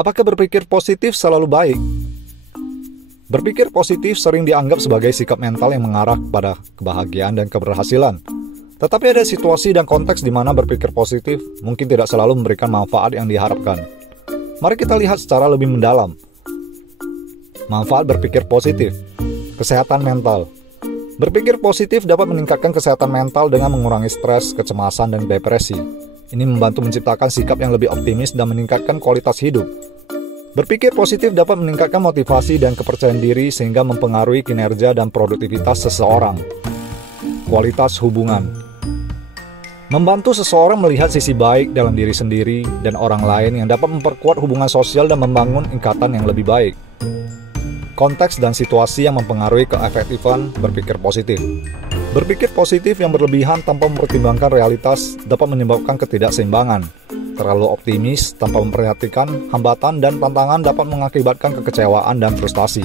Apakah berpikir positif selalu baik? Berpikir positif sering dianggap sebagai sikap mental yang mengarah pada kebahagiaan dan keberhasilan. Tetapi ada situasi dan konteks di mana berpikir positif mungkin tidak selalu memberikan manfaat yang diharapkan. Mari kita lihat secara lebih mendalam. Manfaat berpikir positif. Kesehatan mental. Berpikir positif dapat meningkatkan kesehatan mental dengan mengurangi stres, kecemasan, dan depresi. Ini membantu menciptakan sikap yang lebih optimis dan meningkatkan kualitas hidup. Berpikir positif dapat meningkatkan motivasi dan kepercayaan diri sehingga mempengaruhi kinerja dan produktivitas seseorang. Kualitas hubungan. Membantu seseorang melihat sisi baik dalam diri sendiri dan orang lain yang dapat memperkuat hubungan sosial dan membangun ikatan yang lebih baik. Konteks dan situasi yang mempengaruhi keefektifan berpikir positif. Berpikir positif yang berlebihan tanpa mempertimbangkan realitas dapat menyebabkan ketidakseimbangan. Terlalu optimis tanpa memperhatikan hambatan dan tantangan dapat mengakibatkan kekecewaan dan frustasi.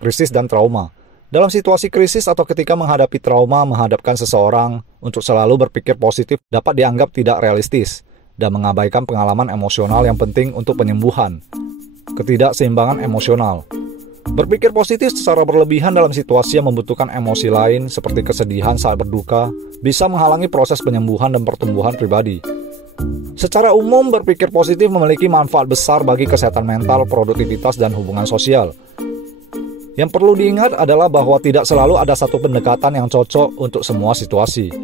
Krisis dan trauma. Dalam situasi krisis atau ketika menghadapi trauma menghadapkan seseorang untuk selalu berpikir positif dapat dianggap tidak realistis dan mengabaikan pengalaman emosional yang penting untuk penyembuhan. Ketidakseimbangan emosional. Berpikir positif secara berlebihan dalam situasi yang membutuhkan emosi lain seperti kesedihan saat berduka bisa menghalangi proses penyembuhan dan pertumbuhan pribadi. Secara umum, berpikir positif memiliki manfaat besar bagi kesehatan mental, produktivitas, dan hubungan sosial. Yang perlu diingat adalah bahwa tidak selalu ada satu pendekatan yang cocok untuk semua situasi.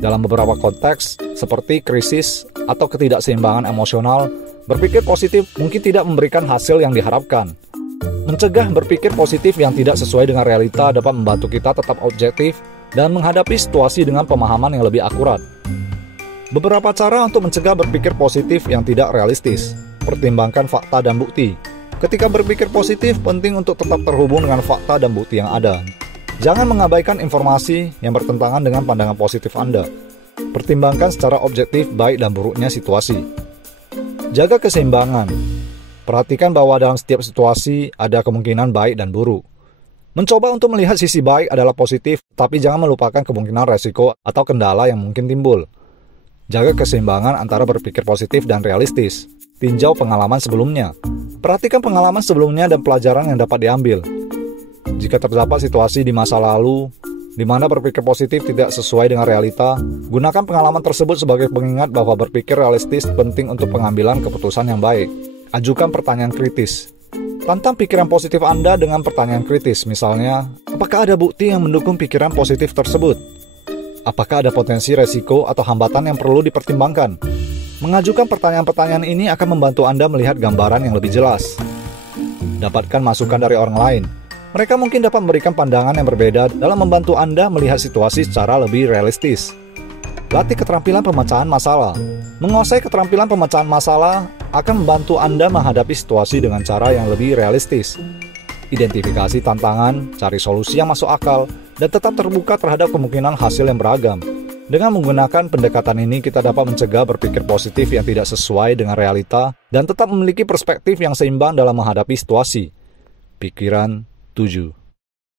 Dalam beberapa konteks, seperti krisis atau ketidakseimbangan emosional, berpikir positif mungkin tidak memberikan hasil yang diharapkan. Mencegah berpikir positif yang tidak sesuai dengan realita dapat membantu kita tetap objektif dan menghadapi situasi dengan pemahaman yang lebih akurat. Beberapa cara untuk mencegah berpikir positif yang tidak realistis. Pertimbangkan fakta dan bukti. Ketika berpikir positif, penting untuk tetap terhubung dengan fakta dan bukti yang ada. Jangan mengabaikan informasi yang bertentangan dengan pandangan positif Anda. Pertimbangkan secara objektif baik dan buruknya situasi. Jaga keseimbangan. Perhatikan bahwa dalam setiap situasi ada kemungkinan baik dan buruk. Mencoba untuk melihat sisi baik adalah positif, tapi jangan melupakan kemungkinan resiko atau kendala yang mungkin timbul. Jaga keseimbangan antara berpikir positif dan realistis. Tinjau pengalaman sebelumnya. Perhatikan pengalaman sebelumnya dan pelajaran yang dapat diambil. Jika terdapat situasi di masa lalu di mana berpikir positif tidak sesuai dengan realita, gunakan pengalaman tersebut sebagai pengingat bahwa berpikir realistis penting untuk pengambilan keputusan yang baik. Ajukan pertanyaan kritis. Tantang pikiran positif Anda dengan pertanyaan kritis, misalnya, apakah ada bukti yang mendukung pikiran positif tersebut? Apakah ada potensi resiko atau hambatan yang perlu dipertimbangkan? Mengajukan pertanyaan-pertanyaan ini akan membantu Anda melihat gambaran yang lebih jelas. Dapatkan masukan dari orang lain. Mereka mungkin dapat memberikan pandangan yang berbeda dalam membantu Anda melihat situasi secara lebih realistis. Latih keterampilan pemecahan masalah. Menguasai keterampilan pemecahan masalah akan membantu Anda menghadapi situasi dengan cara yang lebih realistis. Identifikasi tantangan, cari solusi yang masuk akal, dan tetap terbuka terhadap kemungkinan hasil yang beragam. Dengan menggunakan pendekatan ini, kita dapat mencegah berpikir positif yang tidak sesuai dengan realita dan tetap memiliki perspektif yang seimbang dalam menghadapi situasi. Pikiran 7.